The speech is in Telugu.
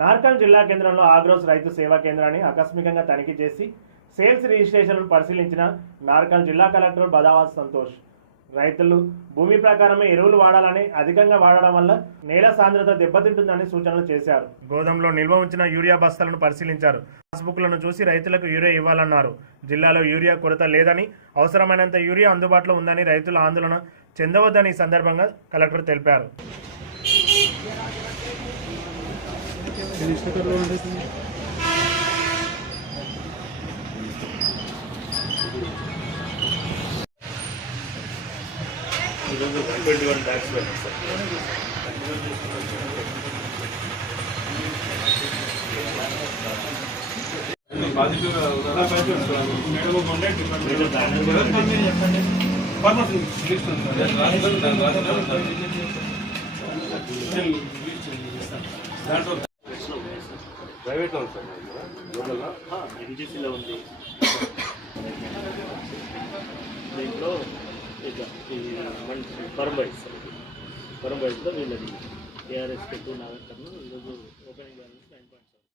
నార్కల్ జిల్లా కేంద్రంలో ఆగ్రోస్ రైతు సేవా కేంద్రాన్ని ఆకస్మికంగా తనిఖీ చేసి సేల్స్ రిజిస్ట్రేషన్లను పరిశీలించిన నార్కల్ జిల్లా కలెక్టర్ బదావాస్ సంతోష్. రైతులు భూమి ప్రకారమే ఎరువులు వాడాలని, అధికంగా వాడడం వల్ల నేల సాంద్రత దెబ్బతింటుందని సూచనలు చేశారు. గోదాంలో నిల్వ ఉంచిన యూరియా బస్తాలను పరిశీలించారు. పాస్బుక్లను చూసి రైతులకు యూరియా ఇవ్వాలన్నారు. జిల్లాలో యూరియా కొరత లేదని, అవసరమైనంత యూరియా అందుబాటులో ఉందని రైతులు ఆందోళన చెందవద్దని ఈ సందర్భంగా కలెక్టర్ తెలిపారు. ఈరోజు 121 బ్యాగ్స్ పెట్టారు సార్. ప్రైవేట్లో ఉంది సార్, ఎన్జీసీలో ఉంది. దీంట్లో పరంబైస్ వీళ్ళది టీఆర్ఎస్ పెట్టు నాగర్కర్ను ఈరోజు ఓపెనింగ్